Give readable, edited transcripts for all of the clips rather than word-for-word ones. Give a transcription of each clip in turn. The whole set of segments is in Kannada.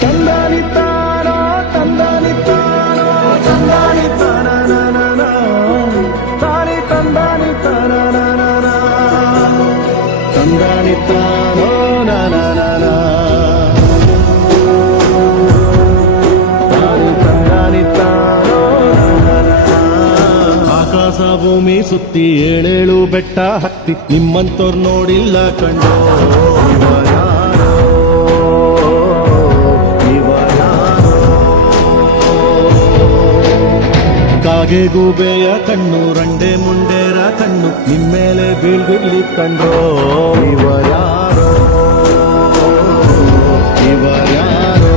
ತಂದಾನಿತಾನೋ ತಂದಾನಿತಾನೋ ತಂದಾನಿತಾನ ತಾನಿ ತಂದಾನಿತಾನ ತಂದಾನಿತಾನೋ ನಾನ ತಾನಿ ತಂದಾನಿತಾನೋ ಆಕಾಶ ಭೂಮಿ ಸುತ್ತಿ ಏಳೇಳು ಬೆಟ್ಟ ಹತ್ತಿ ನಿಮ್ಮಂತೋರ್ ನೋಡಿಲ್ಲ ಕಂಡೋ ಕಾಗೆ ಗೂಬೆಯ ಕಣ್ಣು ರಂಡೆ ಮುಂಡೇರ ಕಣ್ಣು ನಿಮ್ಮೇಲೆ ಬೀಳ್ಬಿಡ್ಲಿ ಕಂಡ್ರೋ ಇವರ್ಯಾರೋ ಇವರ್ಯಾರೋ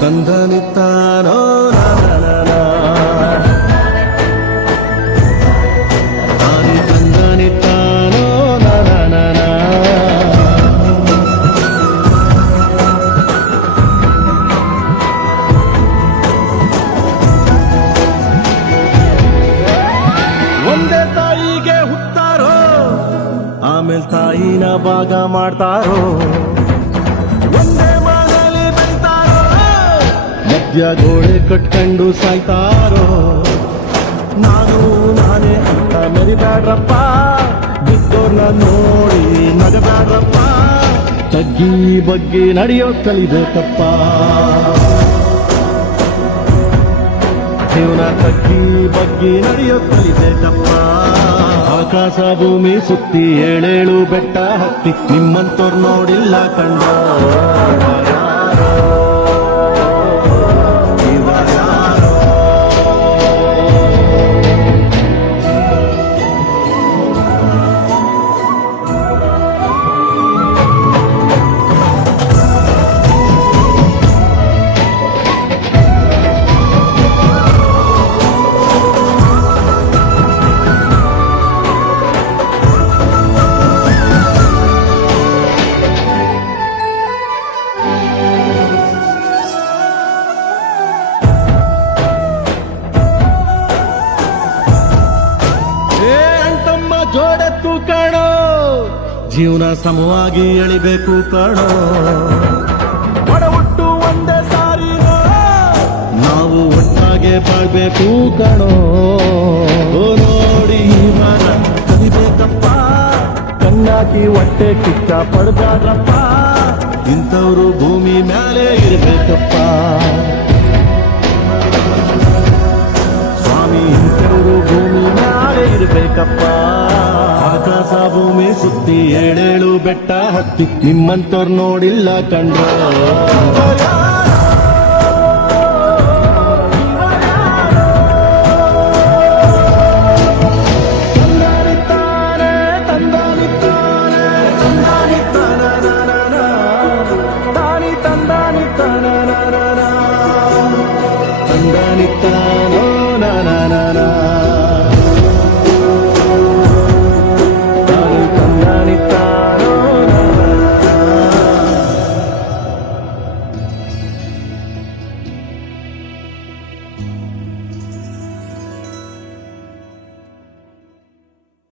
ತಂದನಿತಾನೋ ಒಂದೇ ತಾಯಿಗೆ ಹುಟ್ಟಾರೋ ಆಮೇಲೆ ತಾಯಿನ ಭಾಗ ಮಾಡ್ತಾರೋ ಒಂದೇ ಮನೆಯಲ್ಲಿ ಬೆಳ್ತಾರೋ ಮಧ್ಯ ಗೋಡೆ ಕಟ್ಕೊಂಡು ಸಾಯ್ತಾರೋ ನಾನೇ ಅಂತ ಮೆರಿಬ್ಯಾಡ್ರಪ್ಪ ಬಿದ್ದೋರ್ನ ನೋಡಿ ನಗಬ್ಯಾಡ್ರಪ್ಪ ತಗ್ಗಿ ಬಗ್ಗಿ ನಡೆಯೋ ಕಲಿಬೇಕಪ್ಪ ಜೀವನ ತಗ್ಗಿ ಬಗ್ಗಿ ನಡೆಯೋ ಕಲಿಬೇಕಪ್ಪ ಆಕಾಶ ಭೂಮಿ ಸುತ್ತಿ ಏಳೇಳು ಬೆಟ್ಟ ಹತ್ತಿ ನಿಮ್ಮಂತೋರ್ ನೋಡಿಲ್ಲ ಕಂಡ ಜೋಡೆತ್ತು ಕಾಣೋ ಜೀವನ ಸಮವಾಗಿ ಎಳಿಬೇಕು ಕಾಣೋ ಒಟ್ಟು ಒಂದೇ ಸಾರಿ ನಾವು ಒಟ್ಟಾಗೆ ಬಾಳ್ಬೇಕು ಕಾಣೋ ನೋಡಿ ಮನ ಕಲಿಬೇಕಪ್ಪ ಕಣ್ಣಾಕಿ ಹೊಟ್ಟೆ ಕಿಚ್ಚ ಪಡ್ದಾಡ್ರಪ್ಪ ಇಂಥವ್ರು ಭೂಮಿ ಮ್ಯಾಲೆ ಇರ್ಬೇಕಪ್ಪ ಸ್ವಾಮಿ ಇಂಥವ್ರು ಭೂಮಿ ಮ್ಯಾಲೆ ಇರ್ಬೇಕಪ್ಪ ಆಕಾಶ ಭೂಮಿ ಸುತ್ತಿ ಏಳೇಳು ಬೆಟ್ಟ ಹತ್ತಿ ನಿಮ್ಮಂತೋರ್ ನೋಡಿಲ್ಲ ಕಂಡ್ರ